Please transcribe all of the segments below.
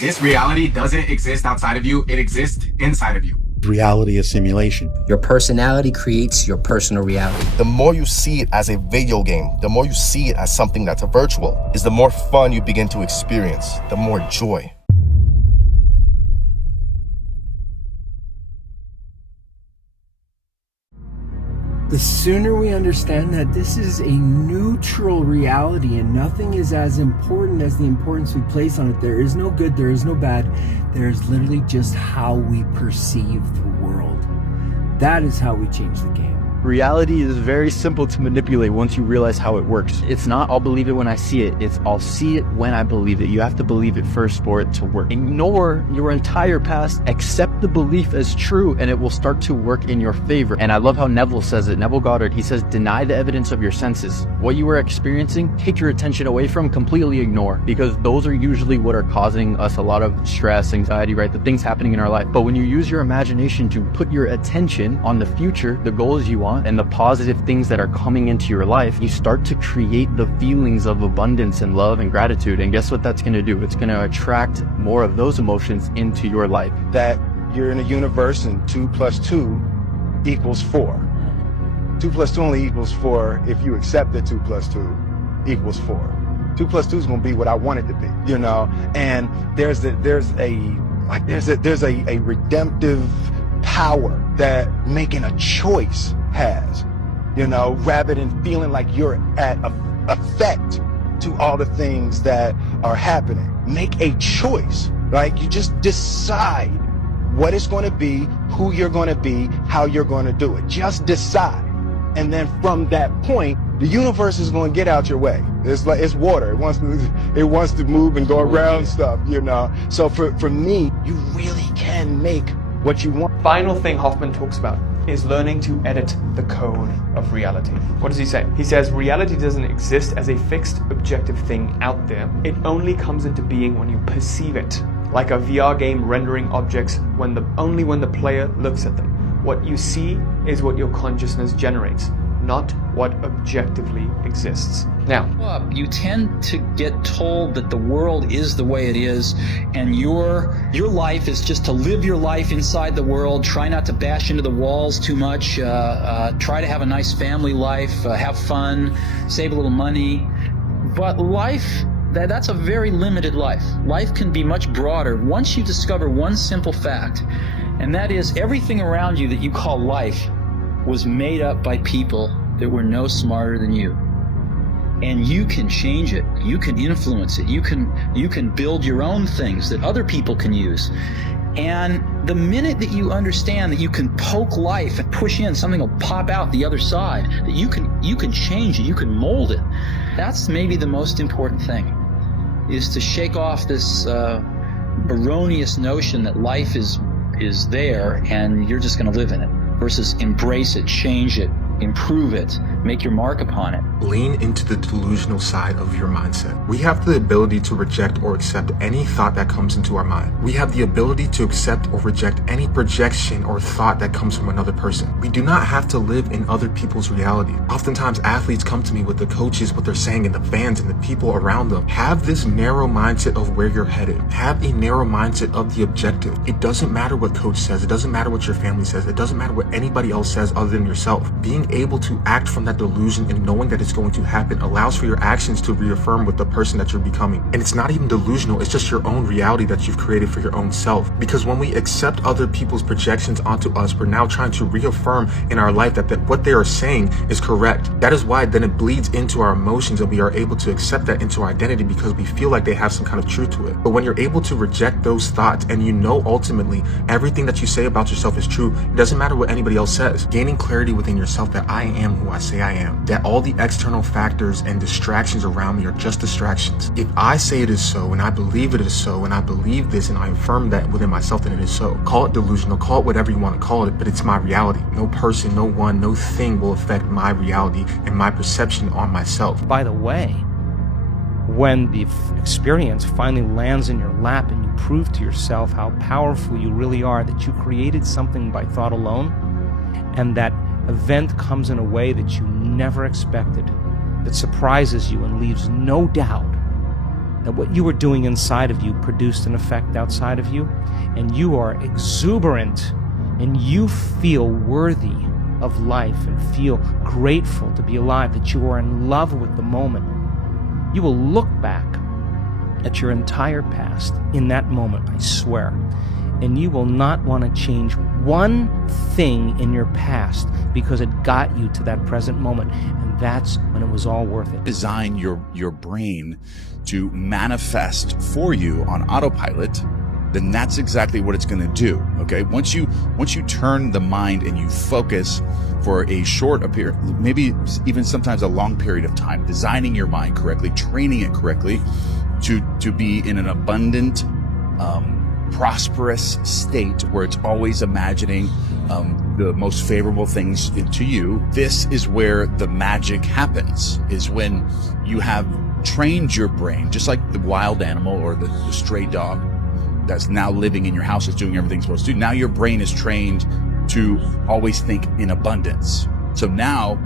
This reality doesn't exist outside of you. It exists inside of you. Reality is simulation. Your personality creates your personal reality. The more you see it as a video game, the more you see it as something that's virtual, is the more fun you begin to experience, the more joy. The sooner we understand that this is a neutral reality and nothing is as important as the importance we place on it. There is no good, there is no bad. There is literally just how we perceive the world. That is how we change the game. Reality is very simple to manipulate once you realize how it works. It's not I'll believe it when I see it, it's I'll see it when I believe it. You have to believe it first for it to work. Ignore your entire past, accept the belief as true, and it will start to work in your favor. And I love how Neville says it, Neville Goddard, he says, deny the evidence of your senses. What you are experiencing, take your attention away from, completely ignore, because those are usually what are causing us a lot of stress, anxiety, right? The things happening in our life. But when you use your imagination to put your attention on the future, the goals you want, and the positive things that are coming into your life, you start to create the feelings of abundance and love and gratitude. And guess what that's going to do? It's going to attract more of those emotions into your life. That you're in a universe and 2 + 2 = 4. 2 + 2 only equals 4 if you accept that 2 + 2 = 4. 2 + 2 is going to be what I want it to be, you know. And there's a redemptive power that making a choice has, you know, rather than feeling like you're at effect to all the things that are happening. Make a choice, right? You just decide what it's going to be, who you're going to be, how you're going to do it. Just decide. And then from that point, the universe is going to get out your way. It's like, it's water. It wants to move and go around stuff, you know. So for me, you really can make what you want. Final thing Hoffman talks about is learning to edit the code of reality. What does he say? He says reality doesn't exist as a fixed objective thing out there. It only comes into being when you perceive it, like a VR game rendering objects only when the player looks at them. What you see is what your consciousness generates, not what objectively exists. Now, you tend to get told that the world is the way it is, and your life is just to live your life inside the world, try not to bash into the walls too much, try to have a nice family life, have fun, save a little money. But life, that's a very limited life. Life can be much broader once you discover one simple fact, and that is everything around you that you call life was made up by people that were no smarter than you. And you can change it. You can influence it. You can build your own things that other people can use. And the minute that you understand that you can poke life and push in, something will pop out the other side, that you can change it, you can mold it. That's maybe the most important thing, is to shake off this erroneous notion that life is there and you're just going to live in it, versus embrace it, change it, improve it, make your mark upon it. Lean into the delusional side of your mindset. We have the ability to reject or accept any thought that comes into our mind. We have the ability to accept or reject any projection or thought that comes from another person. We do not have to live in other people's reality. Oftentimes athletes come to me with the coaches, what they're saying, and the fans and the people around them. Have this narrow mindset of where you're headed. Have a narrow mindset of the objective. It doesn't matter what coach says. It doesn't matter what your family says. It doesn't matter what anybody else says other than yourself. Being able to act from that delusion and knowing that it's going to happen allows for your actions to reaffirm with the person that you're becoming. And it's not even delusional, it's just your own reality that you've created for your own self. Because when we accept other people's projections onto us, we're now trying to reaffirm in our life that what they are saying is correct. That is why then it bleeds into our emotions and we are able to accept that into our identity because we feel like they have some kind of truth to it. But when you're able to reject those thoughts and you know ultimately everything that you say about yourself is true, it doesn't matter what anybody else says. Gaining clarity within yourself that I am who I say I am, that all the external factors and distractions around me are just distractions. If I say it is so and I believe it is so and I believe this and I affirm that within myself, then it is so. Call it delusional, call it whatever you want to call it, but it's my reality. No person, no one, no thing will affect my reality and my perception on myself. By the way, when the experience finally lands in your lap and you prove to yourself how powerful you really are, that you created something by thought alone, and that event comes in a way that you never expected, that surprises you and leaves no doubt, that what you were doing inside of you produced an effect outside of you, and you are exuberant and you feel worthy of life and feel grateful to be alive, that you are in love with the moment, you will look back at your entire past in that moment, I swear, and you will not want to change one thing in your past because it got you to that present moment, and that's when it was all worth it. Design your brain to manifest for you on autopilot, then that's exactly what it's going to do. Okay, once you turn the mind and you focus for a short period, maybe even sometimes a long period of time, designing your mind correctly, training it correctly to be in an abundant, prosperous state where it's always imagining the most favorable things to you. This is where the magic happens, is when you have trained your brain, just like the wild animal or the stray dog that's now living in your house is doing everything it's supposed to do. Now your brain is trained to always think in abundance. So now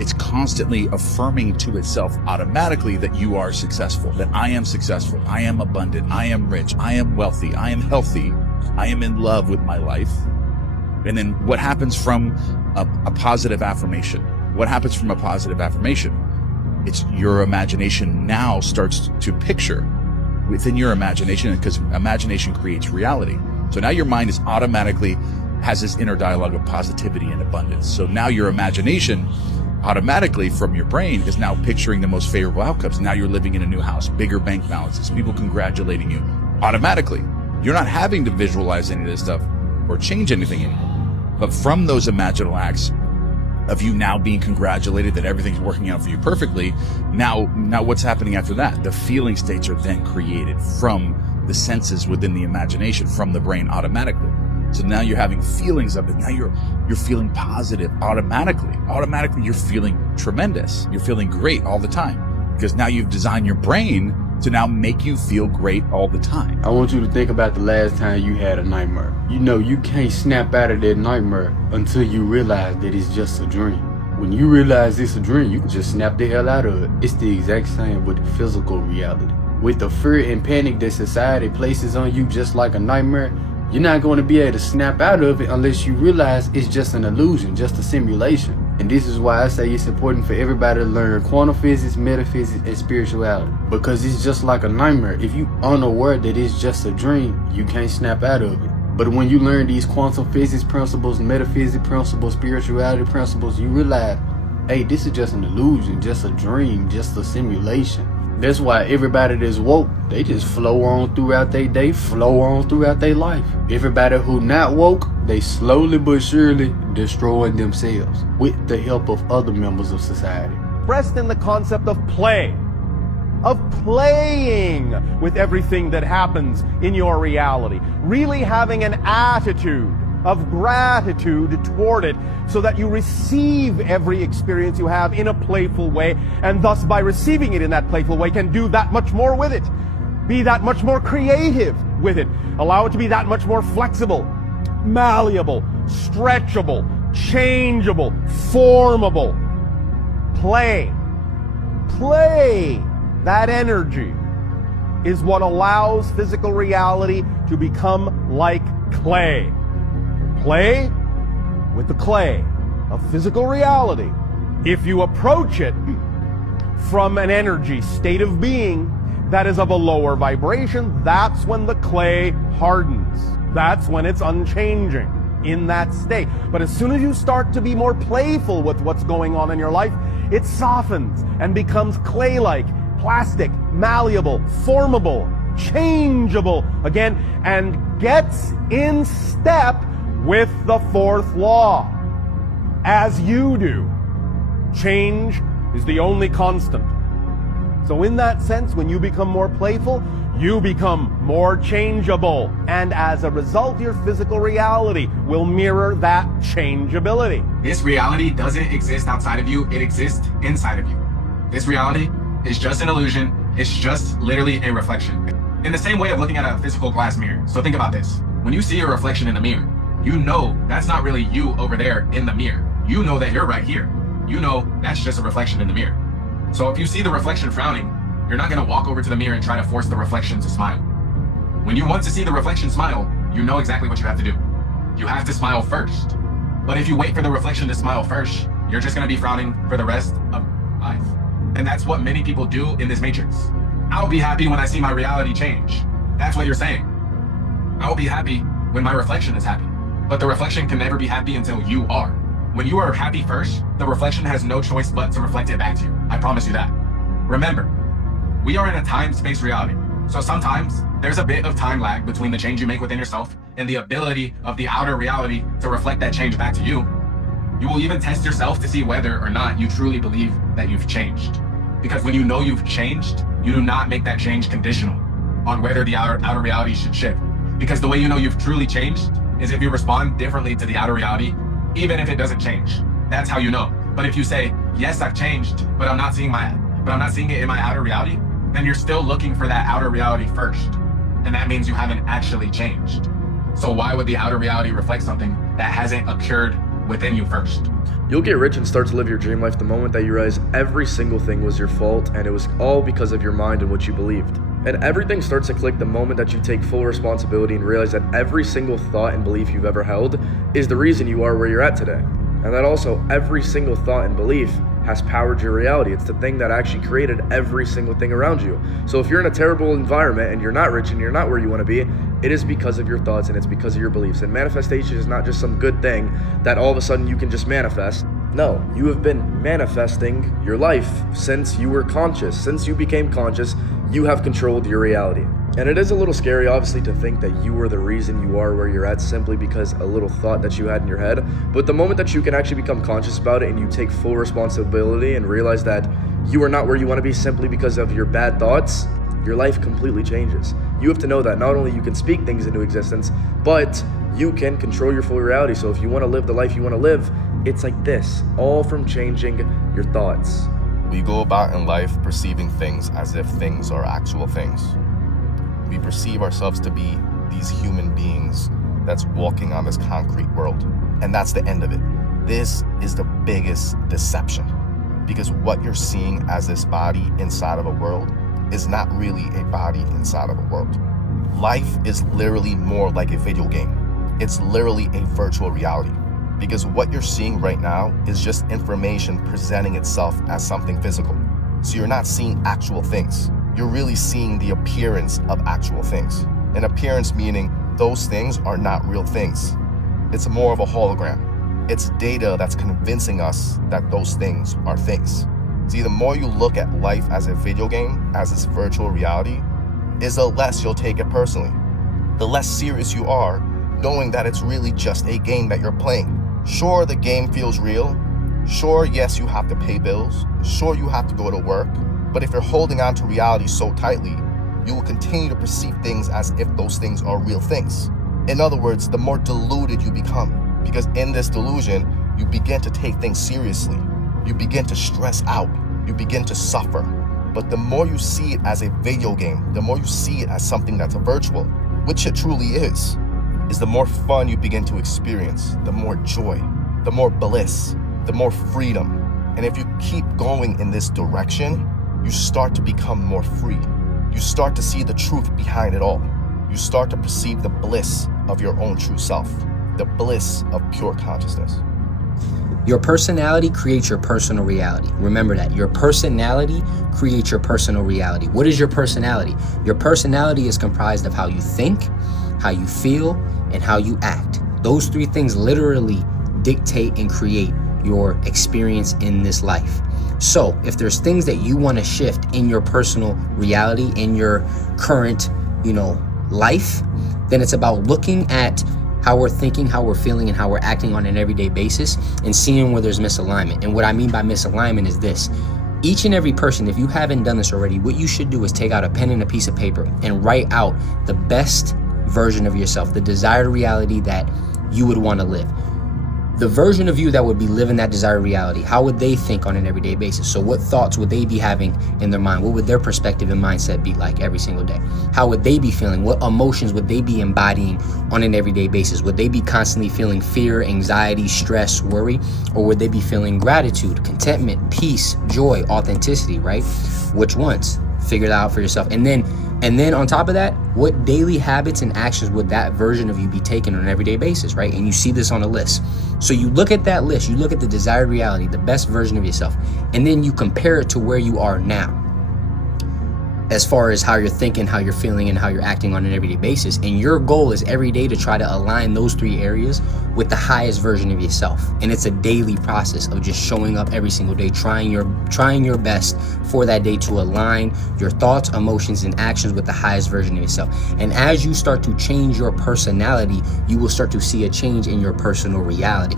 it's constantly affirming to itself automatically that you are successful, that I am successful, I am abundant, I am rich, I am wealthy, I am healthy, I am in love with my life. And then what happens from a positive affirmation? What happens from a positive affirmation? It's your imagination now starts to picture within your imagination, because imagination creates reality. So now your mind is automatically has this inner dialogue of positivity and abundance. So now your imagination automatically from your brain is now picturing the most favorable outcomes. Now you're living in a new house, bigger bank balances, people congratulating you automatically. You're not having to visualize any of this stuff or change anything anymore. But from those imaginal acts of you now being congratulated that everything's working out for you perfectly, now what's happening after that? The feeling states are then created from the senses within the imagination, from the brain automatically. So now you're having feelings of it. Now you're feeling positive automatically. Automatically you're feeling tremendous. You're feeling great all the time because now you've designed your brain to now make you feel great all the time. I want you to think about the last time you had a nightmare. You know you can't snap out of that nightmare until you realize that it's just a dream. When you realize it's a dream, you can just snap the hell out of it. It's the exact same with physical reality. With the fear and panic that society places on you just like a nightmare, you're not going to be able to snap out of it unless you realize it's just an illusion, just a simulation. And this is why I say it's important for everybody to learn quantum physics, metaphysics, and spirituality. Because it's just like a nightmare. If you're unaware that it's just a dream, you can't snap out of it. But when you learn these quantum physics principles, metaphysics principles, spirituality principles, you realize, hey, this is just an illusion, just a dream, just a simulation. That's why everybody that's woke, they just flow on throughout their day, flow on throughout their life. Everybody who not woke, they slowly but surely destroying themselves with the help of other members of society. Expressed in the concept of play, of playing with everything that happens in your reality, really having an attitude of gratitude toward it so that you receive every experience you have in a playful way, and thus by receiving it in that playful way can do that much more with it, be that much more creative with it, allow it to be that much more flexible, malleable, stretchable, changeable, formable. Play, that energy is what allows physical reality to become like clay. Play with the clay of physical reality. If you approach it from an energy state of being that is of a lower vibration, that's when the clay hardens. That's when it's unchanging in that state. But as soon as you start to be more playful with what's going on in your life, it softens and becomes clay-like, plastic, malleable, formable, changeable again, and gets in step with the fourth law, as you do. Change is the only constant. So in that sense, when you become more playful, you become more changeable. And as a result, your physical reality will mirror that changeability. This reality doesn't exist outside of you, it exists inside of you. This reality is just an illusion, it's just literally a reflection. In the same way of looking at a physical glass mirror. So think about this. When you see your reflection in the mirror, you know that's not really you over there in the mirror. You know that you're right here. You know that's just a reflection in the mirror. So if you see the reflection frowning You're not going to walk over to the mirror and try to force the reflection to smile. When you want to see the reflection smile, you know exactly what you have to do. You have to smile first. But if you wait for the reflection to smile first, you're just going to be frowning for the rest of life. And that's what many people do in this matrix. I'll be happy when I see my reality change. That's what you're saying. I'll be happy when my reflection is happy. But the reflection can never be happy until you are. When you are happy first, the reflection has no choice but to reflect it back to you. I promise you that. Remember, we are in a time-space reality. So sometimes there's a bit of time lag between the change you make within yourself and the ability of the outer reality to reflect that change back to you. You will even test yourself to see whether or not you truly believe that you've changed. Because when you know you've changed, you do not make that change conditional on whether the outer reality should shift. Because the way you know you've truly changed is if you respond differently to the outer reality, even if it doesn't change. That's how you know. But if you say, yes, I've changed, but I'm not seeing it in my outer reality, then you're still looking for that outer reality first. And that means you haven't actually changed. So why would the outer reality reflect something that hasn't occurred within you first? You'll get rich and start to live your dream life the moment that you realize every single thing was your fault and it was all because of your mind and what you believed. And everything starts to click the moment that you take full responsibility and realize that every single thought and belief you've ever held is the reason you are where you're at today. And that also every single thought and belief has powered your reality. It's the thing that actually created every single thing around you. So if you're in a terrible environment and you're not rich and you're not where you want to be, it is because of your thoughts and it's because of your beliefs. And manifestation is not just some good thing that all of a sudden you can just manifest. No, you have been manifesting your life since you were conscious. Since you became conscious, you have controlled your reality. And it is a little scary, obviously, to think that you are the reason you are where you're at simply because a little thought that you had in your head. But the moment that you can actually become conscious about it and you take full responsibility and realize that you are not where you want to be simply because of your bad thoughts, your life completely changes. You have to know that not only you can speak things into existence, but you can control your full reality. So if you want to live the life you want to live, it's like this, all from changing your thoughts. We go about in life perceiving things as if things are actual things. We perceive ourselves to be these human beings that's walking on this concrete world. And that's the end of it. This is the biggest deception. Because what you're seeing as this body inside of a world is not really a body inside of a world. Life is literally more like a video game. It's literally a virtual reality. Because what you're seeing right now is just information presenting itself as something physical. So you're not seeing actual things. You're really seeing the appearance of actual things. An appearance meaning those things are not real things. It's more of a hologram. It's data that's convincing us that those things are things. See, the more you look at life as a video game, as this virtual reality, is the less you'll take it personally. The less serious you are, knowing that it's really just a game that you're playing. Sure, the game feels real. Sure, yes, you have to pay bills. Sure, you have to go to work. But if you're holding on to reality so tightly, you will continue to perceive things as if those things are real things. In other words, the more deluded you become. Because in this delusion, you begin to take things seriously. You begin to stress out. You begin to suffer. But the more you see it as a video game, the more you see it as something that's virtual, which it truly is the more fun you begin to experience, the more joy, the more bliss, the more freedom. And if you keep going in this direction, you start to become more free. You start to see the truth behind it all. You start to perceive the bliss of your own true self, the bliss of pure consciousness. Your personality creates your personal reality. Remember that. Your personality creates your personal reality. What is your personality? Your personality is comprised of how you think, how you feel, and how you act. Those three things literally dictate and create your experience in this life. So if there's things that you want to shift in your personal reality, in your current, life, then it's about looking at how we're thinking, how we're feeling, and how we're acting on an everyday basis and seeing where there's misalignment. And what I mean by misalignment is this. Each and every person, if you haven't done this already, what you should do is take out a pen and a piece of paper and write out the best version of yourself, the desired reality that you would want to live. The version of you that would be living that desired reality, how would they think on an everyday basis? So what thoughts would they be having in their mind? What would their perspective and mindset be like every single day? How would they be feeling? What emotions would they be embodying on an everyday basis? Would they be constantly feeling fear, anxiety, stress, worry? Or would they be feeling gratitude, contentment, peace, joy, authenticity, right? Which ones? Figure that out for yourself. And then on top of that, what daily habits and actions would that version of you be taking on an everyday basis, right? And you see this on a list. So you look at that list, you look at the desired reality, the best version of yourself, and then you compare it to where you are now, as far as how you're thinking, how you're feeling, and how you're acting on an everyday basis. And your goal is every day to try to align those 3 areas with the highest version of yourself. And it's a daily process of just showing up every single day, trying your best for that day to align your thoughts, emotions, and actions with the highest version of yourself. And as you start to change your personality, you will start to see a change in your personal reality.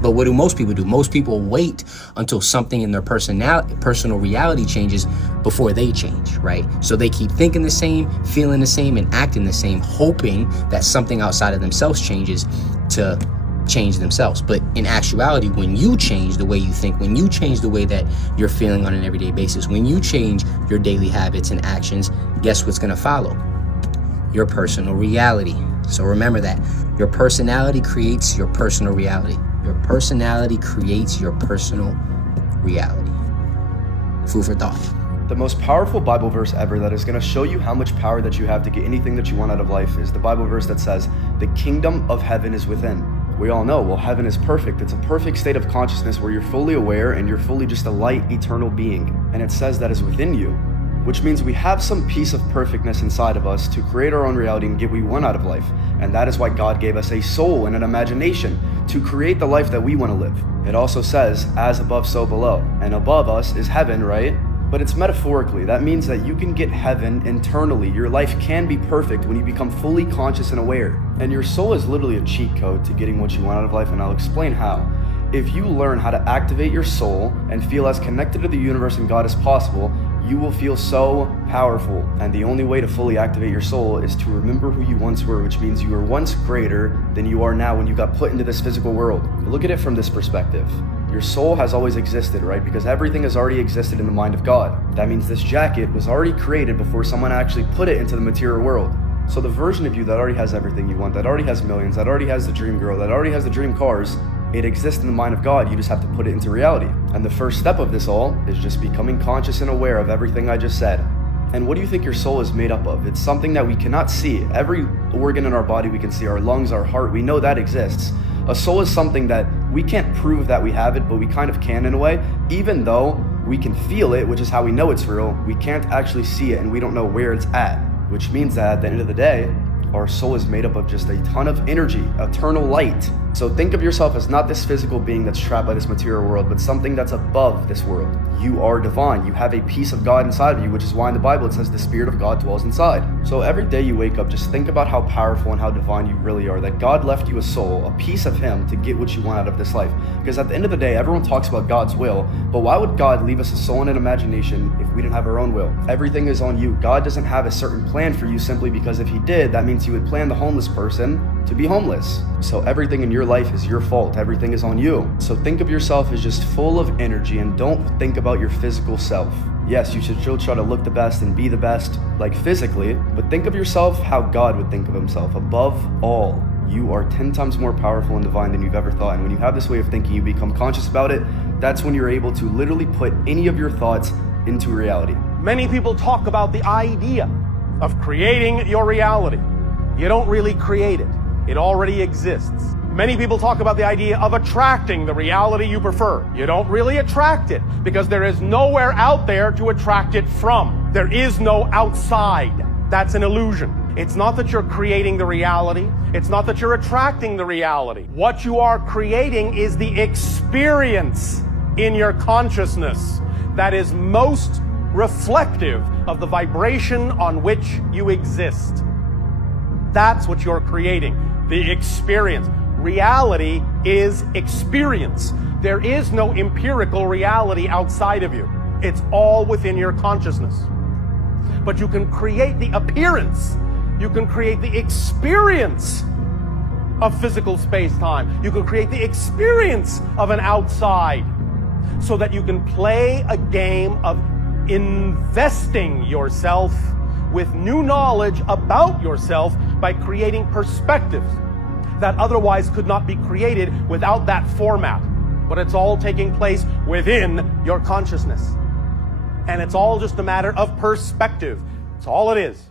But what do most people do? Most people wait until something in their personal reality changes before they change, right? So they keep thinking the same, feeling the same, and acting the same, hoping that something outside of themselves changes to change themselves. But in actuality, when you change the way you think, when you change the way that you're feeling on an everyday basis, when you change your daily habits and actions, guess what's going to follow? Your personal reality. So remember that. Your personality creates your personal reality. Your personality creates your personal reality. Food for thought. The most powerful Bible verse ever that is going to show you how much power that you have to get anything that you want out of life is the Bible verse that says, "The kingdom of heaven is within." We all know, well, heaven is perfect. It's a perfect state of consciousness where you're fully aware and you're fully just a light, eternal being. And it says that is within you, which means we have some piece of perfectness inside of us to create our own reality and get what we want out of life. And that is why God gave us a soul and an imagination to create the life that we want to live. It also says, as above, so below. And above us is heaven, right? But it's metaphorically. That means that you can get heaven internally. Your life can be perfect when you become fully conscious and aware. And your soul is literally a cheat code to getting what you want out of life, and I'll explain how. If you learn how to activate your soul and feel as connected to the universe and God as possible, you will feel so powerful. And the only way to fully activate your soul is to remember who you once were, which means you were once greater than you are now when you got put into this physical world. Look at it from this perspective. Your soul has always existed, right? Because everything has already existed in the mind of God. That means this jacket was already created before someone actually put it into the material world. So the version of you that already has everything you want, that already has millions, that already has the dream girl, that already has the dream cars, it exists in the mind of God. You just have to put it into reality. And the first step of this all is just becoming conscious and aware of everything I just said. And what do you think your soul is made up of? It's something that we cannot see. Every organ in our body we can see, our lungs, our heart, we know that exists. A soul is something that we can't prove that we have it, but we kind of can in a way. Even though we can feel it, which is how we know it's real, we can't actually see it and we don't know where it's at. Which means that at the end of the day, our soul is made up of just a ton of energy, eternal light. So think of yourself as not this physical being that's trapped by this material world, but something that's above this world. You are divine. You have a piece of God inside of you, which is why in the Bible it says the Spirit of God dwells inside. So every day you wake up, just think about how powerful and how divine you really are, that God left you a soul, a piece of Him to get what you want out of this life. Because at the end of the day, everyone talks about God's will, but why would God leave us a soul and an imagination if we didn't have our own will? Everything is on you. God doesn't have a certain plan for you simply because if He did, that means He would plan the homeless person to be homeless. So everything in your life is your fault. Everything is on you. So think of yourself as just full of energy and don't think about your physical self. Yes, you should still try to look the best and be the best, like physically, but think of yourself how God would think of Himself. Above all, you are 10 times more powerful and divine than you've ever thought. And when you have this way of thinking, you become conscious about it, that's when you're able to literally put any of your thoughts into reality. Many people talk about the idea of creating your reality. You don't really create it. It already exists. Many people talk about the idea of attracting the reality you prefer. You don't really attract it because there is nowhere out there to attract it from. There is no outside. That's an illusion. It's not that you're creating the reality. It's not that you're attracting the reality. What you are creating is the experience in your consciousness that is most reflective of the vibration on which you exist. That's what you're creating, the experience. Reality is experience. There is no empirical reality outside of you. It's all within your consciousness. But you can create the appearance. You can create the experience of physical space-time. You can create the experience of an outside so that you can play a game of investing yourself with new knowledge about yourself by creating perspectives that otherwise could not be created without that format. But it's all taking place within your consciousness. and it's all just a matter of perspective. It's all it is.